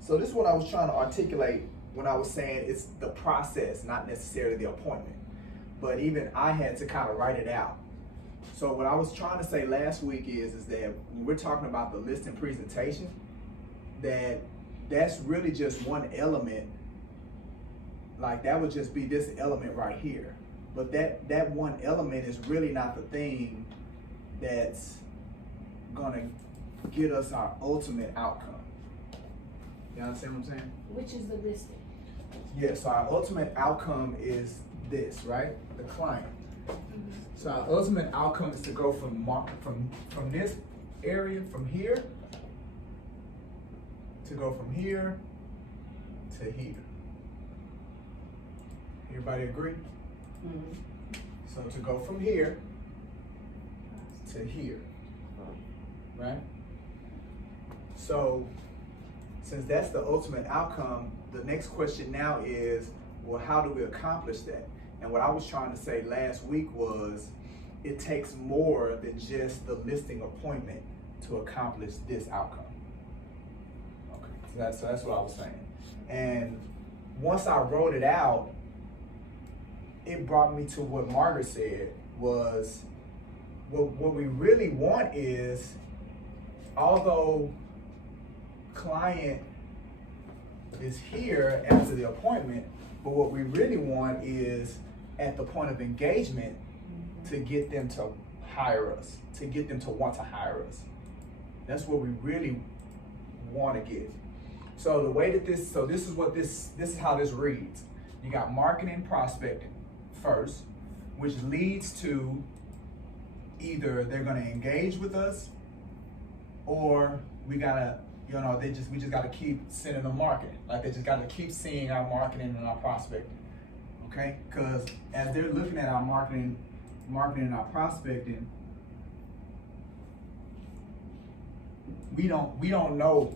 So this is what I was trying to articulate when I was saying it's the process, not necessarily the appointment. But even I had to kind of write it out. So what I was trying to say last week is that when we're talking about the listing presentation, that's really just one element. Like that would just be this element right here. But that one element is really not the thing that's gonna get us our ultimate outcome. You understand what I'm saying? Which is the listing. Yes, so our ultimate outcome is this, right? The client. So our ultimate outcome is to go from this area, from here, to go from here to here. Everybody agree? So to go from here to here, right? So since that's the ultimate outcome, the next question now is, well, how do we accomplish that? And what I was trying to say last week was, it takes more than just the listing appointment to accomplish this outcome. Okay, so that's what I was saying. And once I wrote it out, it brought me to what Margaret said was, what we really want is, although client is here after the appointment, but what we really want is at the point of engagement to get them to hire us, to get them to want to hire us. That's what we really want to get. So the way that this is how this reads. You got marketing, prospecting first, which leads to either they're going to engage with us, or we just got to keep sending them marketing. Like they just got to keep seeing our marketing and our prospecting. Okay? Because as they're looking at our marketing and our prospecting, we don't know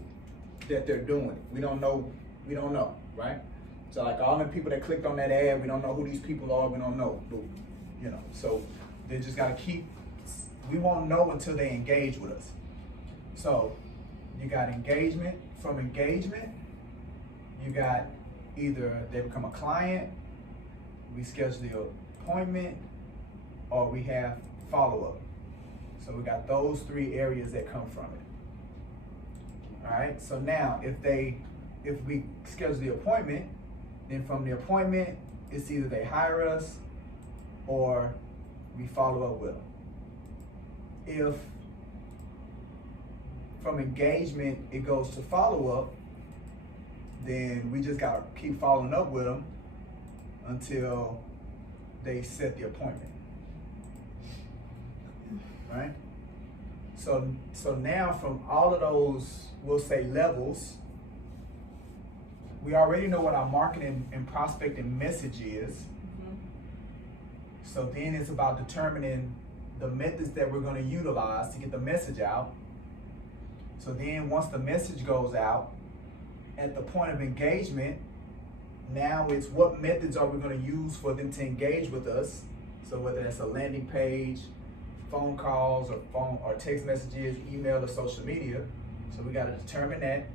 that they're doing it. We don't know, right? So like all the people that clicked on that ad, we don't know who these people are, we don't know. But, so they just gotta we won't know until they engage with us. So you got engagement. From engagement, you got either they become a client, we schedule the appointment, or we have follow-up. So we got those three areas that come from it. All right, so now if we schedule the appointment, then from the appointment, it's either they hire us or we follow up with them. If from engagement it goes to follow-up, then we just gotta keep following up with them until they set the appointment. Right? So now from all of those, we'll say levels, we already know what our marketing and prospecting message is. So then it's about determining the methods that we're going to utilize to get the message out. So then once the message goes out, at the point of engagement, now it's what methods are we going to use for them to engage with us. So whether that's a landing page, phone calls, or text messages, email, or social media. So we got to determine that.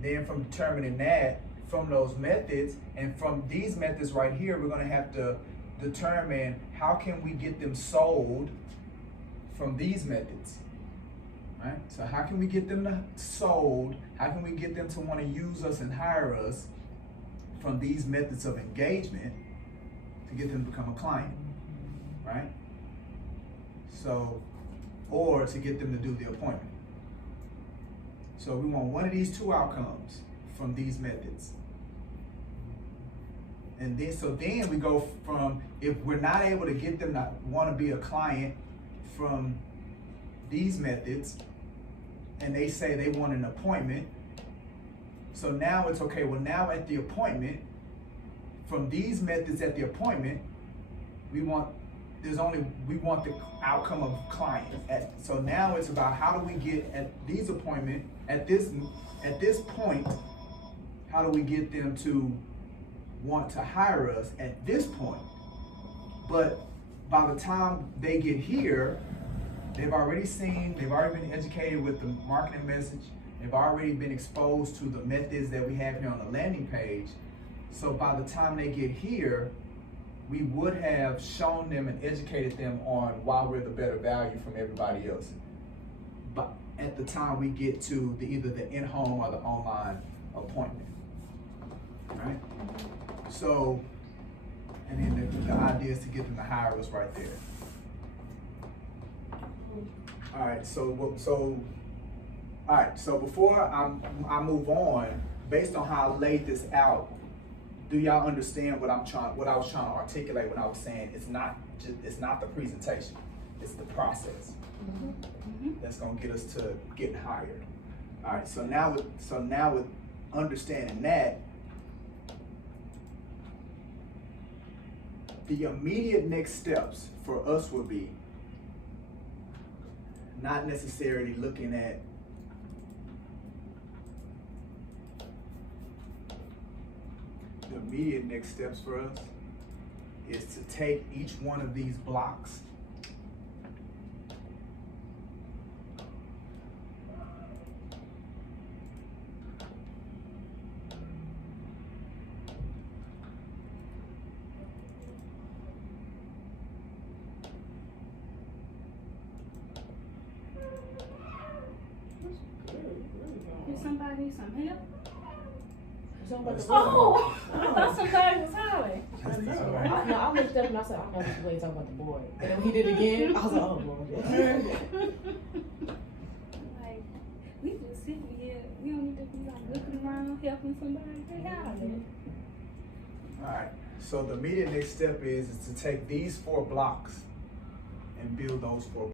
Then from determining that, from those methods, and from these methods right here, we're going to have to determine how can we get them sold from these methods. Right? So how can we get them sold? How can we get them to want to use us and hire us from these methods of engagement to get them to become a client, right? So, or to get them to do the appointment. So we want one of these two outcomes from these methods. And then we go from, if we're not able to get them to want to be a client from these methods, and they say they want an appointment, so now it's okay, well now at the appointment, from these methods at the appointment, we want the outcome of client. So now it's about how do we get at these appointment, at this point, how do we get them to want to hire us at this point? But by the time they get here, they've already been educated with the marketing message, They've already been exposed to the methods that we have here on the landing page. So by the time they get here, we would have shown them and educated them on why we're the better value from everybody else. But at the time we get to either the in-home or the online appointment, right? So, and then the idea is to get them to hire us right there. All right, so before I move on, based on how I laid this out, do y'all understand what I was trying to articulate when I was saying it's not the presentation, it's the process that's gonna get us to getting hired. All right, so now with understanding that, the immediate next steps for us would be not necessarily looking at the immediate next steps for us is to take each one of these blocks Did somebody need some help? Oh, I thought somebody was hollering. No, I looked up and I said, I know this way talking about the board. And then when he did it again, I was like, oh Lord. Like, we just sitting here. We don't need to be like looking around helping somebody. They hollering. All right, so the immediate next step is to take these 4 blocks and build those 4